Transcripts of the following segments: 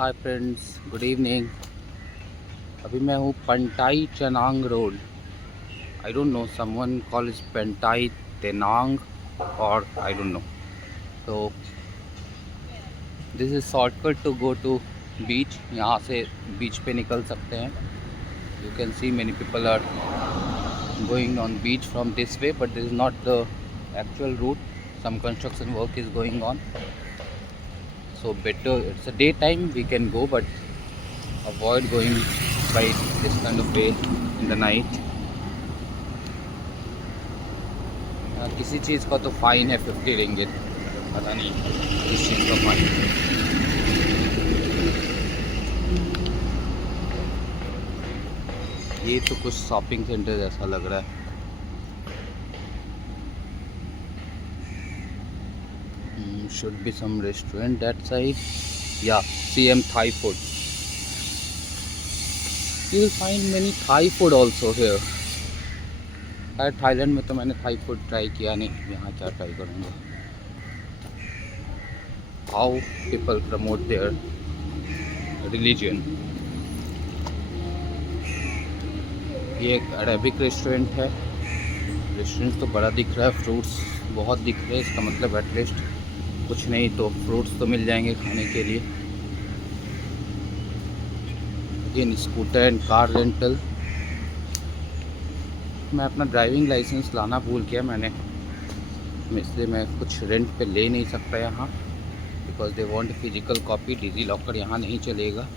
Hi friends, good evening. अभी मैं हूँ Pantai Cenang road. I don't know, someone call is Pantai Tenang और I don't know. तो this is shortcut to go to beach. यहाँ से beach पे निकल सकते हैं। You can see many people are going on beach from this way, but this is not the actual route. Some construction work is going on, so better it's a daytime we can go, but avoid going by this kind of way in the night. किसी चीज़ का तो fine है 50 ringgit, पता नहीं किस चीज़ का fine. ये तो कुछ शॉपिंग सेंटर जैसा लग रहा है। Should be some restaurant that side. Yeah, CM Thai food. You will find many Thai food also here. Thailand में तो मैंने थाई फूड ट्राई किया नहीं, यहाँ क्या ट्राई करूँगा। How people promote their religion. ये एक अरेबिक रेस्टोरेंट है। रेस्टोरेंट तो बड़ा दिख रहा है, फ्रूट्स बहुत दिख रहे हैं, इसका मतलब एटलीस्ट कुछ नहीं तो फ्रूट्स तो मिल जाएंगे खाने के लिए। Again scooter and car rental. मैं अपना ड्राइविंग लाइसेंस लाना भूल गया मैंने, इसलिए मैं कुछ रेंट पे ले नहीं सकता यहाँ, because they want physical copy. DigiLocker यहाँ नहीं चलेगा,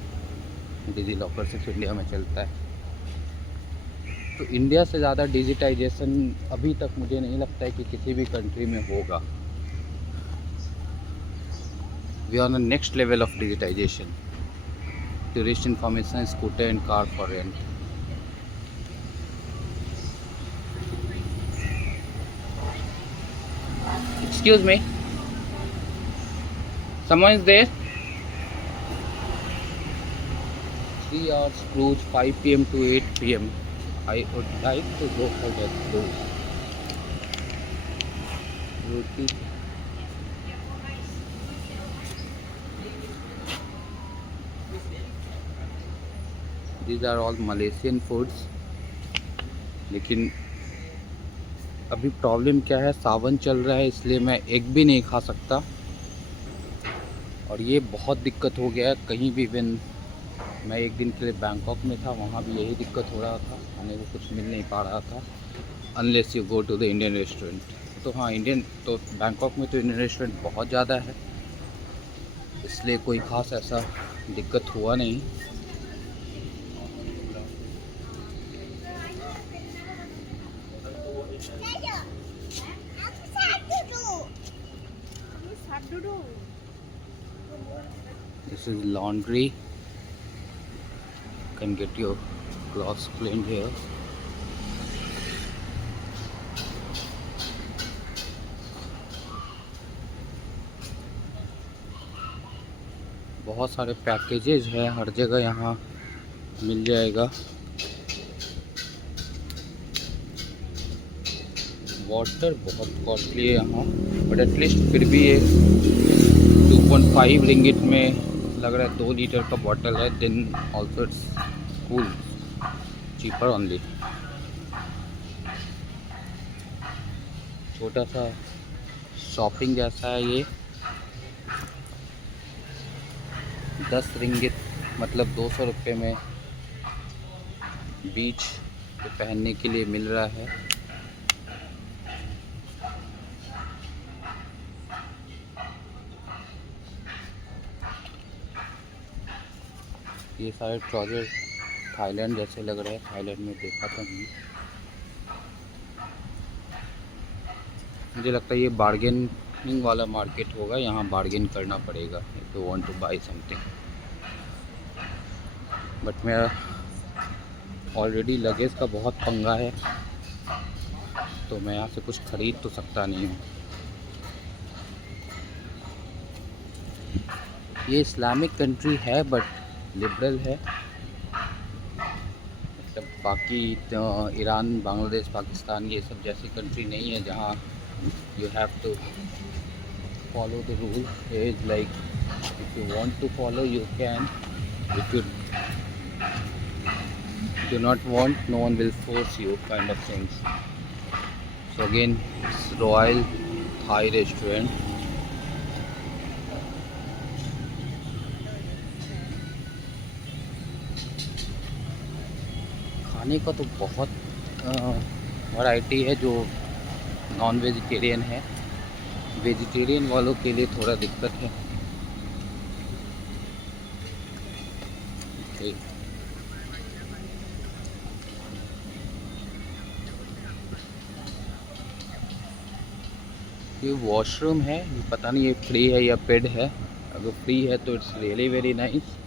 डिजी लॉकर सिर्फ इंडिया में चलता है। तो इंडिया से ज़्यादा डिजिटाइजेशन अभी तक मुझे नहीं लगता है कि किसी भी कंट्री में होगा। We are on next level of digitization. Tourist information, scooter and car for rent. Excuse me, someone is there? 3 hours cruise, 5 p.m. to 8 p.m. I would like to go for that cruise. Roti. These are all Malaysian foods. लेकिन अभी problem क्या है, सावन चल रहा है, इसलिए मैं egg भी नहीं खा सकता। और ये बहुत दिक्कत हो गया है कहीं भी। इवन मैं एक दिन के लिए बैंकॉक में था, वहाँ भी यही दिक्कत हो रहा था, खाने को कुछ मिल नहीं पा रहा था unless you go to the Indian restaurant. तो हाँ, इंडियन तो बैंकॉक में तो इंडियन रेस्टोरेंट बहुत ज़्यादा है, इसलिए कोई ख़ास ऐसा दिक्कत हुआ नहीं। This is laundry. You can get your clothes cleaned here. बहुत सारे पैकेजेज हैं हर जगह, यहाँ मिल जाएगा। वाटर बहुत कॉस्टली है यहाँ, बट एटलीस्ट फिर भी ये 2.5 रिंगिट में लग रहा है 2 लीटर का बॉटल है। Then also it's cool, cheaper only. छोटा सा शॉपिंग जैसा है ये। 10 रिंगिट मतलब 200 रुपये में बीच पे पहनने के लिए मिल रहा है। ये सारे ट्राउजर थाईलैंड जैसे लग रहे हैं, थाईलैंड में देखा था नहीं। मुझे लगता है ये बार्गेनिंग वाला मार्केट होगा, यहाँ बार्गेन करना पड़ेगा if you want to buy something. But मेरा ऑलरेडी लगेज का बहुत पंगा है, तो मैं यहाँ से कुछ ख़रीद तो सकता नहीं हूँ। ये इस्लामिक कंट्री है बट लिबरल है, मतलब बाकी ईरान, बांग्लादेश, पाकिस्तान ये सब जैसी कंट्री नहीं है जहाँ you have to follow the rule. Is like If you want to follow, you can. If you do not want, no one will force you, kind of things. So again, it's Royal Thai restaurant. खाने का तो बहुत variety है जो non vegetarian है। Vegetarian वालों के लिए थोड़ा दिक्कत है। ये वॉशरूम है, ये पता नहीं ये फ्री है या पेड है। अगर फ्री है तो इट्स रियली वेरी नाइस।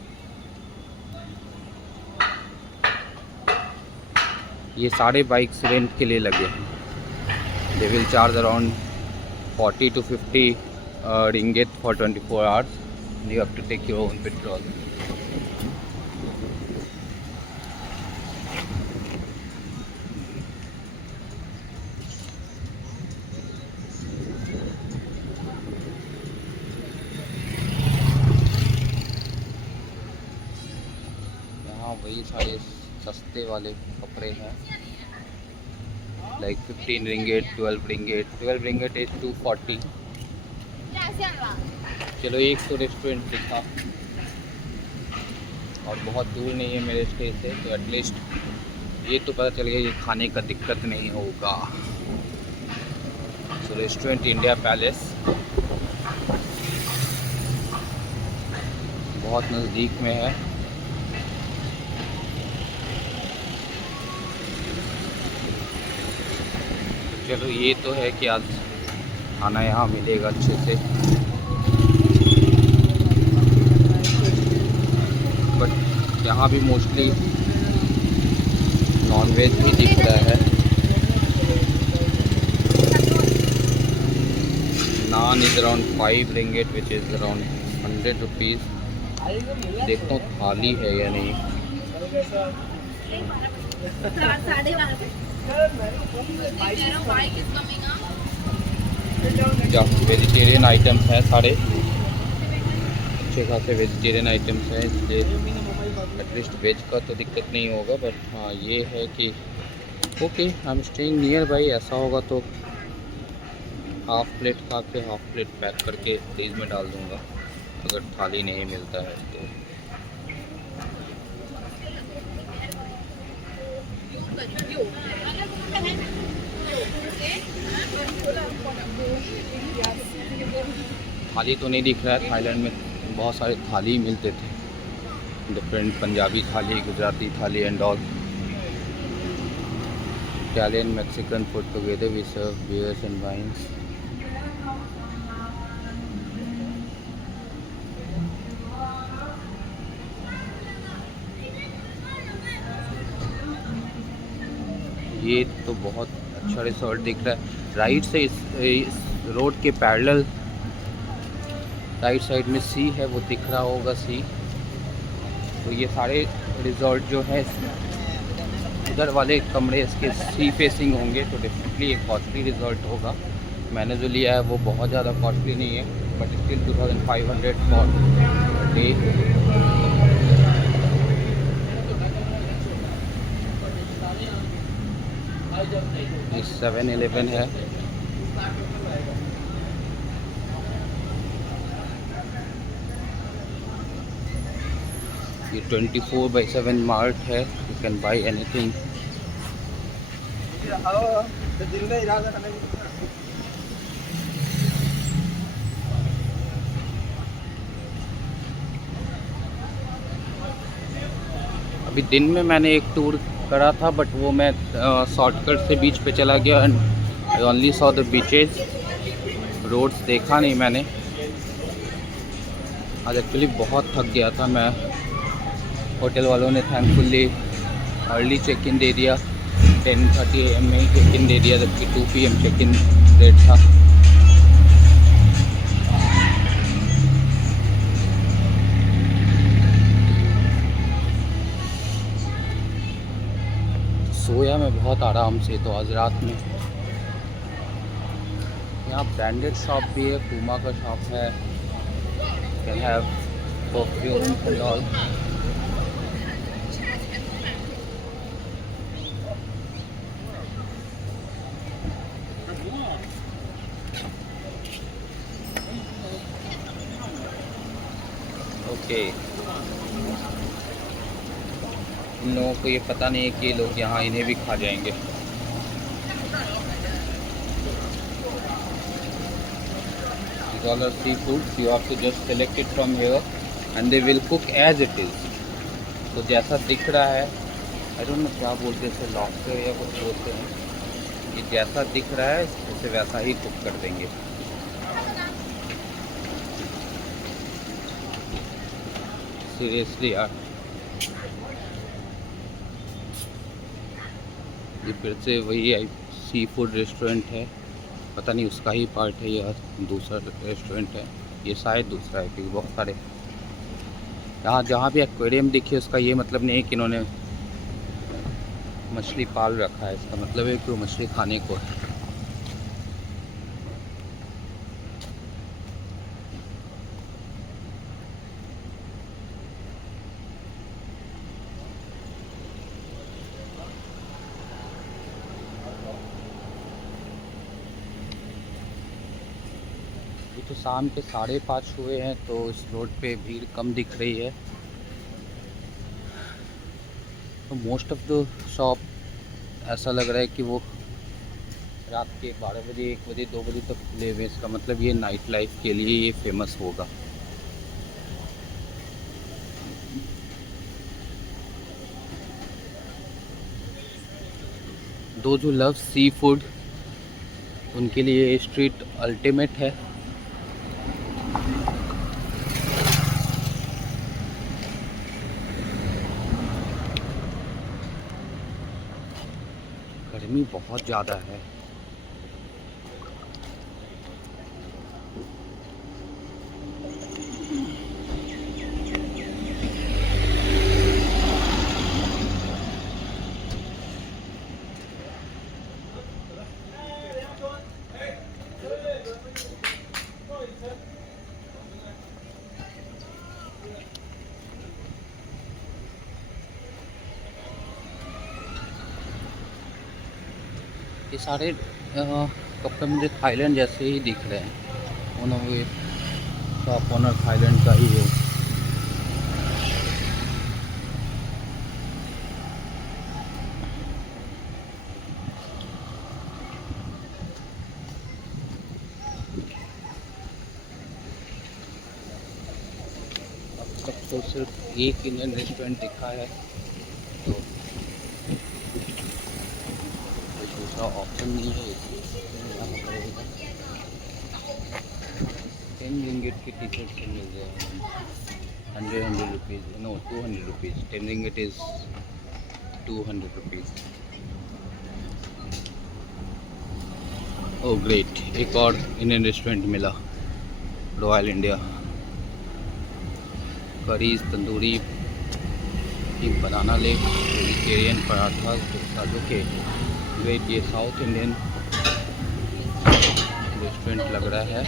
ये सारे बाइक्स रेंट के लिए लगे हैं। They will charge around 40 to 50 ringgit for 24 hours. You have to take your own petrol. यहाँ वही सारे सस्ते वाले कपड़े हैं, like 15 ringgit, 12 ringgit, 12 ringgit is 240। चलो एक तो रेस्टोरेंट दिखा और बहुत दूर नहीं है मेरे स्टे से, तो एटलीस्ट ये तो पता चल गया ये खाने का दिक्कत नहीं होगा। सो रेस्टोरेंट इंडिया पैलेस बहुत नज़दीक में है। चलो ये तो है कि आज खाना यहाँ मिलेगा अच्छे से, बट यहाँ भी मोस्टली नॉन वेज भी दिख रहा है। Naan is around 5 ringgit which is around 100 rupees. देखता हूँ थाली है या नहीं। वेजिटेरियन आइटम्स हैं सारे, अच्छे खासे वेजिटेरियन आइटम्स हैं, इसलिए एटलीस्ट वेज का तो दिक्कत नहीं होगा। बट हाँ ये है कि okay I am staying near by, ऐसा होगा तो हाफ़ प्लेट खा के हाफ़ प्लेट पैक करके फ्रीज में डाल दूँगा अगर थाली नहीं मिलता है तो। थाली तो नहीं दिख रहा है। थाईलैंड में बहुत सारे थाली मिलते थे, different Punjabi thali, Gujarati thali and all. Italian Mexican food together we serve beers and wines. ये तो बहुत अच्छा रिसोर्ट दिख रहा है। राइट से इस रोड के पैरेलल राइट साइड में सी है, वो दिख रहा होगा सी। तो ये सारे रिजॉर्ट जो है उधर वाले कमरे इसके सी फेसिंग होंगे, तो डेफिनेटली एक कॉस्टली रिजॉर्ट होगा। मैंने जो लिया है वो बहुत ज़्यादा कॉस्टली नहीं है, बट स्टिल 2500 फॉर डे। ये 7-Eleven है। ये 24/7 मार्ट है, यू कैन बाई एनीथिंग। अभी दिन में मैंने एक टूर करा था, बट वो मैं शॉर्टकट से बीच पे चला गया and I only saw the beaches, roads देखा नहीं मैंने। आज एक्चुअली बहुत थक गया था मैं। होटल वालों ने थैंकफुली अर्ली चेक इन दे दिया, 10:30 AM में ही चेक इन दे दिया, जबकि 2 PM चेक इन डेट था। सोया मैं बहुत आराम से, तो आज रात में। यहाँ ब्रांडेड शॉप भी है, पूमा का शॉप है, can have perfumes and all. Okay, इन लोगों को ये पता नहीं है कि ये लोग यहाँ इन्हें भी खा जाएंगे। These all are seafoods. You have to just select it from here and they will cook as it is. तो जैसा दिख रहा है, आई डोंट नो क्या बोलते हैं इसे, लॉबस्टर या कुछ बोलते हैं, ये जैसा दिख रहा है उसे वैसा ही कुक कर देंगे। सीरियसली यार, ये फिर से वही सी फूड रेस्टोरेंट है, पता नहीं उसका ही पार्ट है या दूसरा रेस्टोरेंट है। ये शायद दूसरा है क्योंकि बहुत सारे यहाँ जहाँ भी एक्वेरियम दिखे उसका ये मतलब नहीं है कि इन्होंने मछली पाल रखा है, इसका मतलब है कि वो मछली खाने को है। ये तो शाम के 5:30 हुए हैं तो इस रोड पे भीड़ कम दिख रही है। तो मोस्ट ऑफ द शॉप ऐसा लग रहा है कि वो रात के 12 बजे, 1 बजे, 2 बजे तक खुले हुए। इसका मतलब ये नाइट लाइफ के लिए ये फेमस होगा। दो जो लव सी फूड उनके लिए स्ट्रीट अल्टीमेट है। गर्मी बहुत ज़्यादा है। ये सारे कपड़े मुझे थाईलैंड जैसे ही दिख रहे हैं। उन्होंने शॉप ओनर थाईलैंड का ही है। अब तक तो सिर्फ एक इंडियन रेस्टोरेंट दिखा है, तो कोई दूसरा ऑप्शन नहीं है, इसलिए जाना पड़ेगा। 10 रिंगिट की टिकट से मिल जाएगी। 100 rupees, no 200 rupees. 10 ringgit is 200 rupees. Oh great, एक और इंडियन रेस्टोरेंट मिला, रॉयल इंडिया। करीज, तंदूरी, एक बनाना लेक, वेजिटेरियन पराठा, साजो के। ग्रेट, ये साउथ इंडियन रेस्टोरेंट लग रहा है।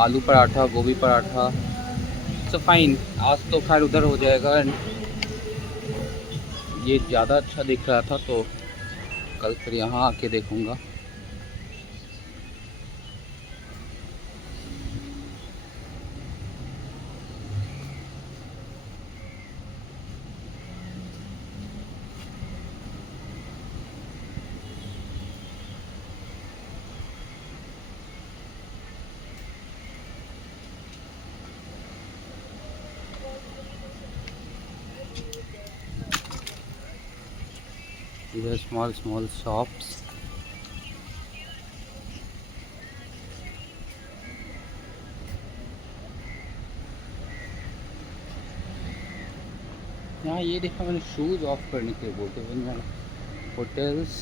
आलू पराठा, गोभी पराठा। सो फाइन, आज तो खैर उधर हो जाएगा। एंड ये ज़्यादा अच्छा दिख रहा था तो कल फिर यहाँ आके देखूँगा। These are small shops. यहाँ ये देखा मैंने, शूज़ ऑफ करने के लिए बोलते हैं hotels.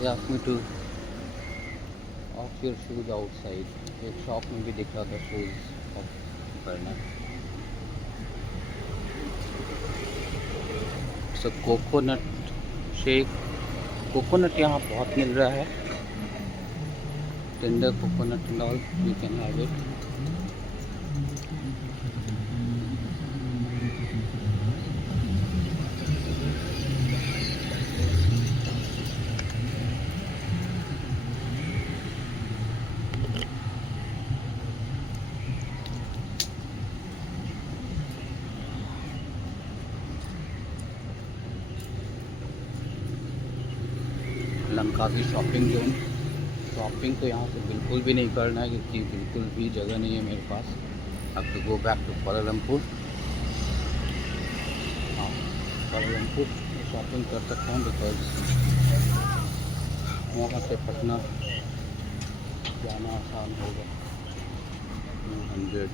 They ask me two of your shoes outside. एक शॉप में भी दिख रहा था शूज़ ऑफ करना। सो कोकोनट शेक, कोकोनट यहाँ बहुत मिल रहा है। Tender coconut and all, you can have it. Langkawi shopping zone. Shopping तो यहाँ से बिल्कुल भी नहीं करना है क्योंकि बिल्कुल भी जगह नहीं है मेरे पास। अब तो गो बैक टू कुआलालंपुर। हाँ, कुआलालंपुर शॉपिंग कर सकता हूँ बिकॉज वहाँ से पटना जाना आसान होगा। 200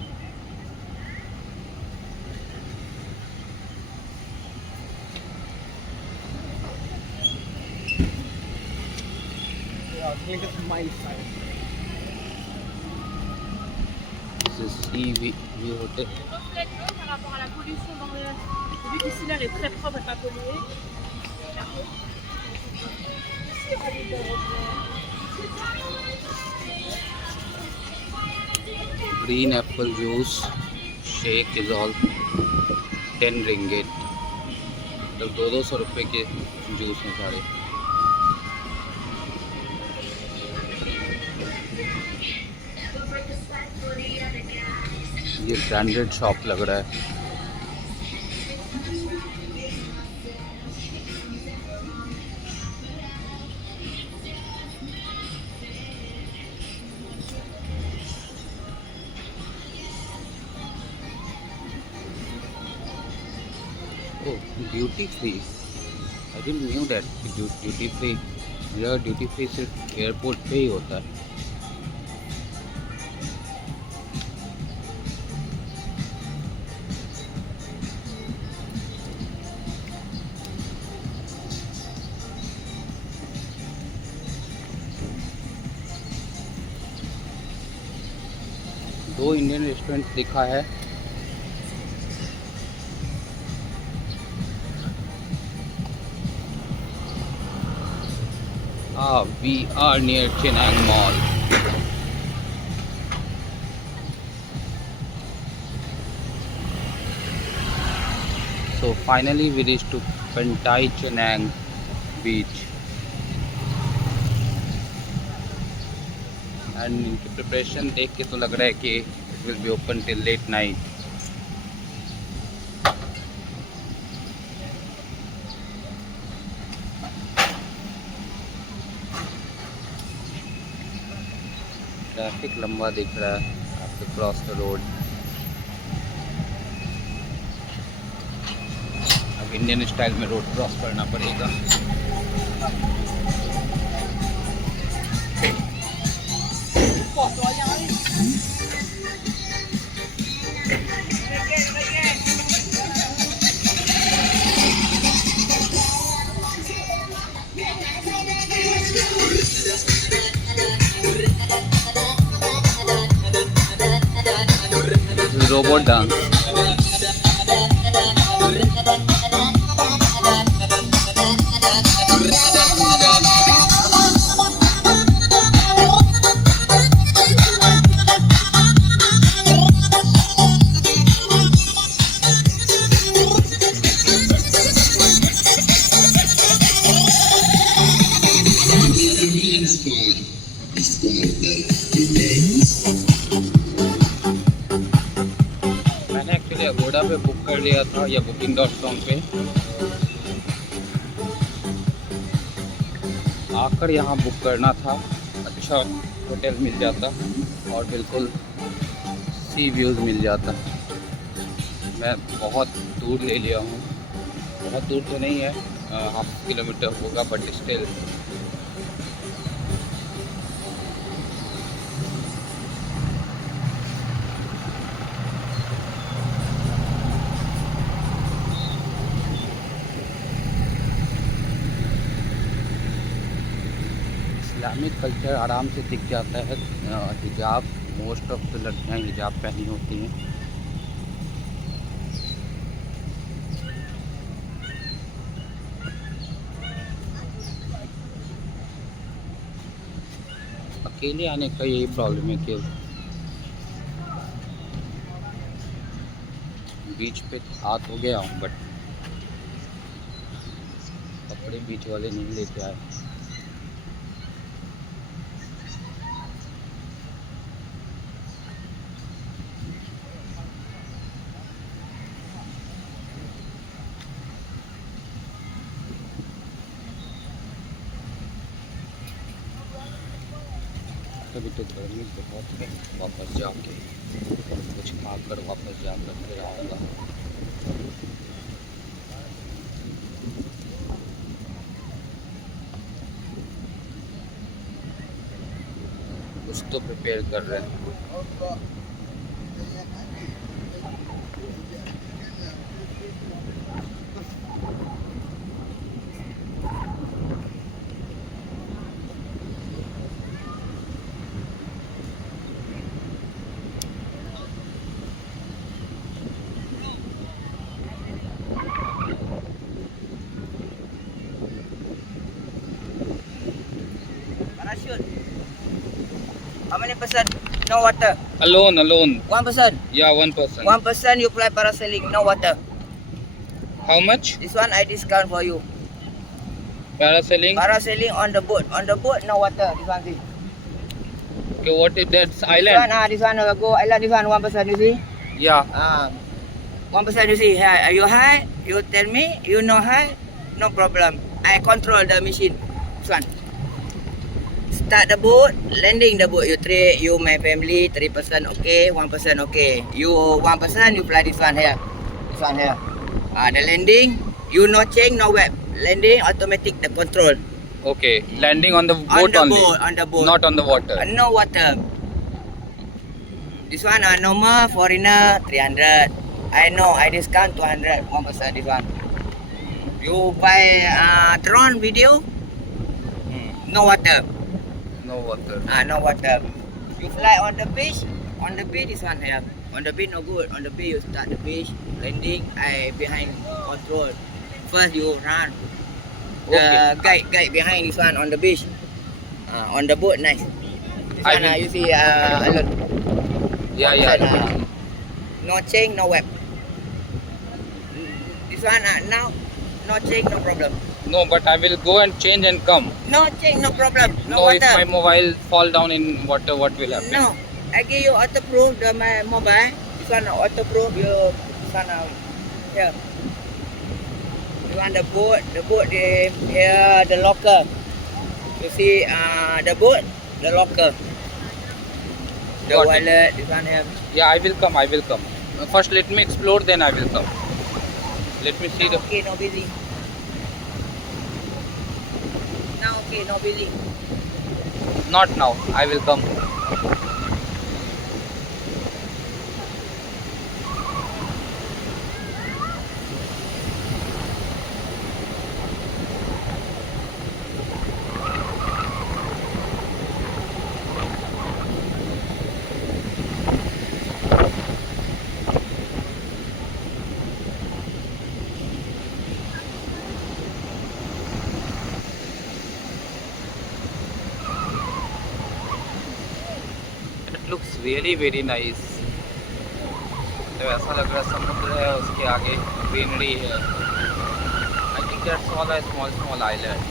Hotel. Par rapport à la pollution dans le... Vu qu'ici l'air est très propre et pas pollué. Green apple juice shake is all 10 ringgit। तो 200 रुपये के जूस हैं सारे। ये ब्रांडेड शॉप लग रहा है। Duty free, I didn't knew that duty free. यह ड्यूटी फ्री सिर्फ एयरपोर्ट पे ही होता है। दो इंडियन रेस्टोरेंट दिखा है। We are near Chenang Mall. So finally we reached to Pantai Chenang beach. And इनकी प्रिपरेशन देख के तो लग रहा है कि it will be open till late night. Traffic लंबा दिख रहा है। आप तो क्रॉस द रोड। अब इंडियन स्टाइल में रोड क्रॉस करना पड़ेगा। Robot dance. कर लिया था या booking.com पे। आकर यहाँ बुक करना था, अच्छा होटल मिल जाता और बिल्कुल सी व्यूज़ मिल जाता। मैं बहुत दूर ले लिया हूँ, बहुत दूर तो नहीं है, हाफ किलोमीटर होगा, बट स्टिल इस्लामिक कल्चर आराम से दिख जाता है। हिजाब, मोस्ट ऑफ द लड़कियाँ हिजाब पहनी होती हैं। अकेले आने का यही प्रॉब्लम है कि बीच पे आ तो गया हूँ, बट कपड़े बीच वाले नहीं लेके आए। अभी तो गर्मी बहुत है, वापस जाके कुछ खाकर वापस जाकर फिर आऊँगा। कुछ तो प्रिपेयर कर रहे हैं। Parachute. How many person? No water. Alone. One person. Yeah, one person. One person you fly parasailing, no water. How much? This one I discount for you. Parasailing? Parasailing on the boat. On the boat, no water. This one see. Okay, what is that? This one, Island? this one go island. This one person you see. Yeah. One person you see. Here, are you high? You tell me. You know high? No problem. I control the machine. This one. Start the boat, landing the boat. You my family, 3 person okay, 1 person okay. You 1 person, you fly this one here. This one here. The landing, you no change, no web. Landing automatic the control. Okay, landing on the boat only. On the boat. Not on the water. No water. This one normal foreigner 300. I know I discount 200, 1 person this one. You buy drone video, no water. No water. No water. You fly on the beach. On the beach this one here. On the beach no good. On the beach you start the beach. Landing I behind control. First you run. The guide behind this one on the beach. On the boat nice. This I one will- you see alone. Yeah, yeah. No change, no web. This one now no change, no problem. No, but I will go and change and come. No change, no problem. No No, if my water. mobile fall down in water, what will happen? No. I give you waterproof the my mobile. This one waterproof. You this one here. You want the boat? The boat here the locker. You see the boat, the locker. The Got it. wallet. This one here. Yeah, I will come. I will come. First, let me explore. Then I will come. Let me see the. Okay, no busy. Now okay, no busy. Not now. I will come. It looks really very nice. तो ऐसा लग रहा है समुद्र है, उसके आगे greenery है. I think that's all a small island.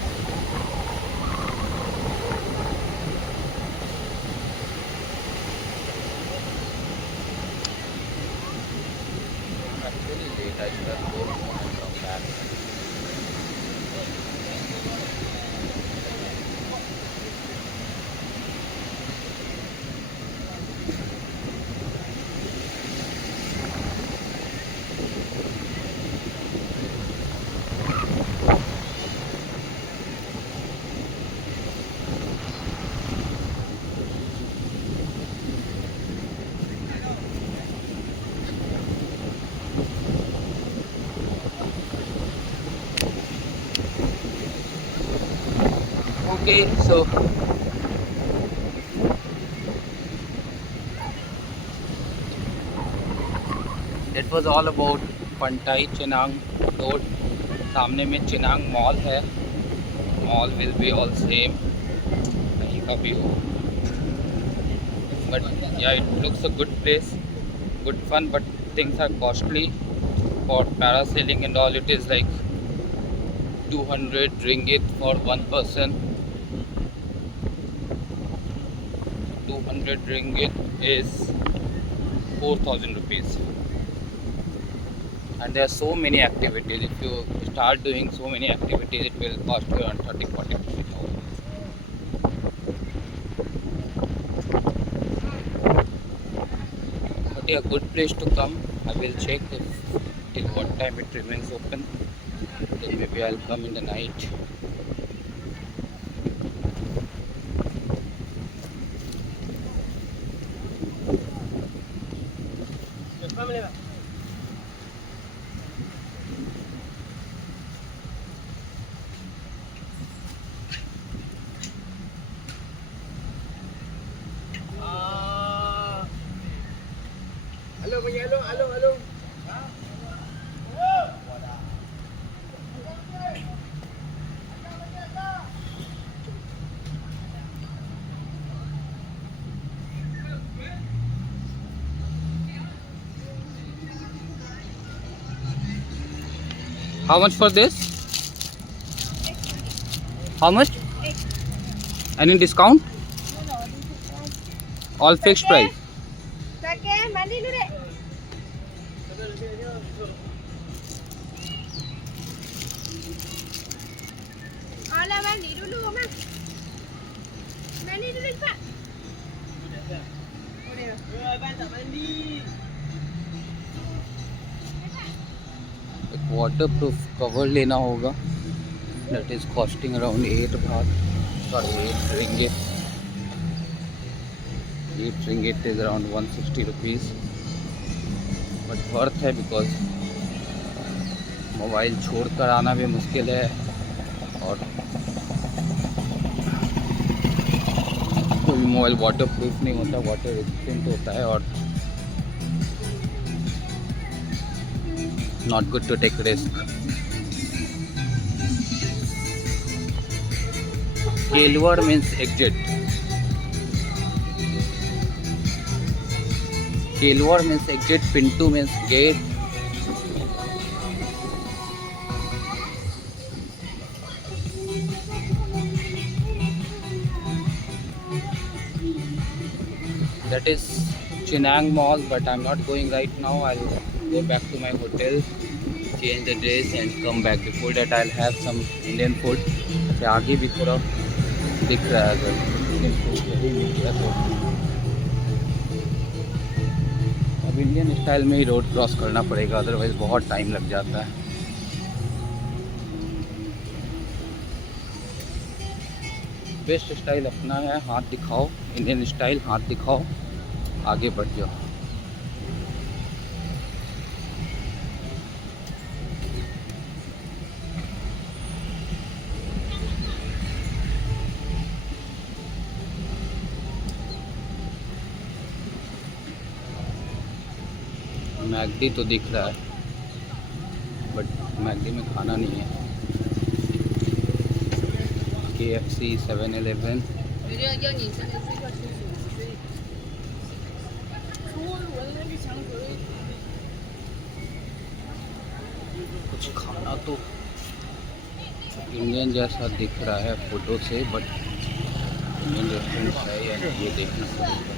I'm actually late. touch the road and come back. Okay, so that was all about Pantai Chenang Road. सामने में चिनांग मॉल है. Mall will be all same, कहीं का भी हो. But yeah, it looks a good place, good fun, but things are costly. For parasailing and all, it is like 200 ringgit for one person. 200 ringgit is 4,000 rupees. And there are so many activities. If you start doing so many activities, it will cost you around 30-40 thousand. But yeah, good place to come. I will check if till what time it remains open. Then maybe I'll come in the night. Hello. How much for this? How much? Any discount? All fixed price. Mandi dulu dek. Alah mandi dulu mah. Mandi dulu cepat. एक waterproof cover लेना होगा. That is costing around 8 baht. Sorry, 8 ringgit. 8 ringgit is around 160 rupees. But worth है because mobile छोड़ कर आना भी मुश्किल है और कोई मोबाइल वाटरप्रूफ नहीं होता, वाटर रेजिस्टेंट होता है और not good to take risk. Kelwar means exit. Kelwar means exit. Pintu means gate. That is Chenang Mall, but I'm not going right now. I'll go back to my hotel, change the dress and come back. Before that I'll have some Indian food. से आगे भी थोड़ा दिख रहा है अगर Indian food यही मिल गया तो. अब इंडियन स्टाइल में ही रोड क्रॉस करना पड़ेगा, अदरवाइज बहुत टाइम लग जाता है. बेस्ट स्टाइल अपना है, हाथ दिखाओ. इंडियन स्टाइल, हाथ दिखाओ, आगे बढ़ जाओ. मैगडी तो दिख रहा है बट मैगडी में खाना नहीं है. KFC, 7-Eleven. कुछ खाना तो इंडियन जैसा दिख रहा है फोटो से, बट इंडियन रेस्टोरेंट है या ये देखना पड़ेगा.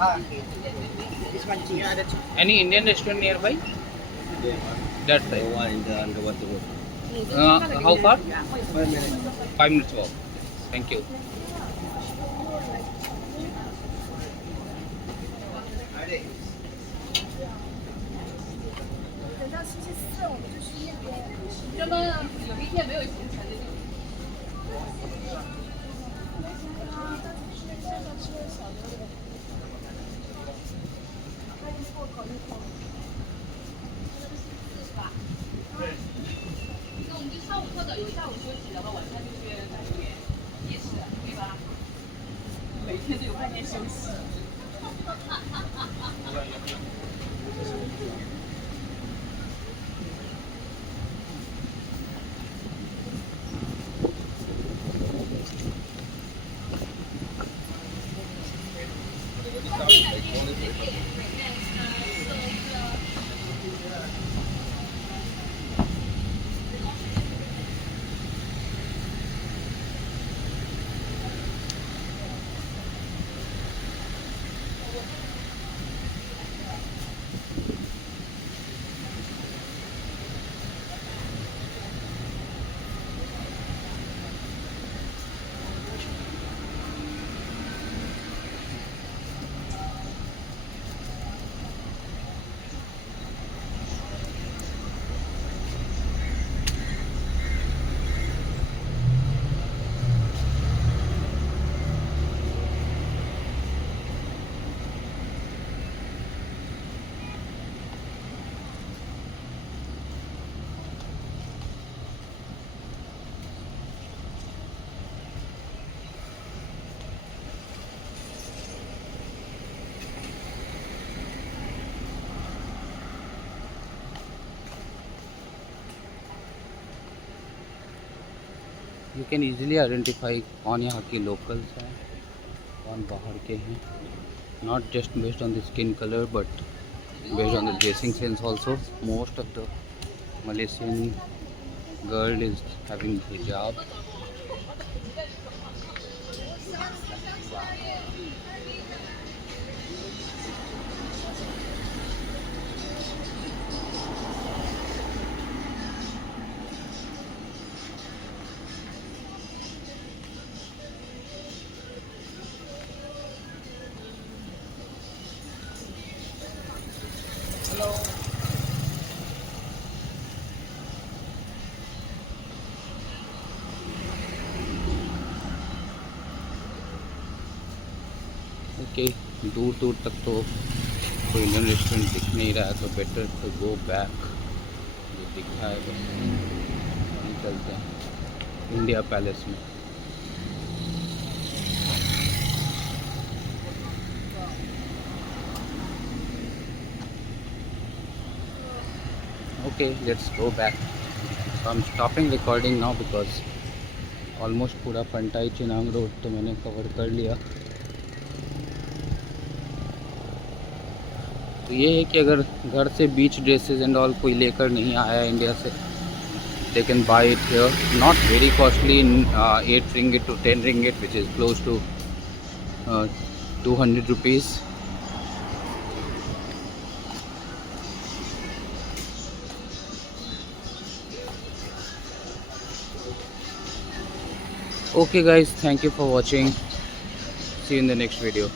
Ah, okay. This one cheap. Yeah, that's Any Indian restaurant nearby? That The side. one in the underwater road. How far? 5 minutes. 5 minutes walk. Thank you. You can easily identify कौन यहाँ के locals हैं, कौन बाहर के हैं. Not just based on the skin color, but based on the dressing sense also. Most of the Malaysian girl is having hijab. Okay, दूर दूर तक तो कोई इंडियन रेस्टोरेंट दिख नहीं रहा है, तो बेटर टू गो बैक. जो दिख रहा है बस वहीं चलते हैं इंडिया पैलेस में. Okay, let's go back. So I am stopping recording now because almost पूरा पंटाई चिनांग रोड तो मैंने कवर कर लिया. तो ये है कि अगर घर से बीच ड्रेसेस एंड ऑल कोई लेकर नहीं आया इंडिया से, they can buy it here. Not very costly, in 8 ringgit to 10 ringgit, which is close to 200 rupees. Okay guys, thank you for watching. See you in the next video.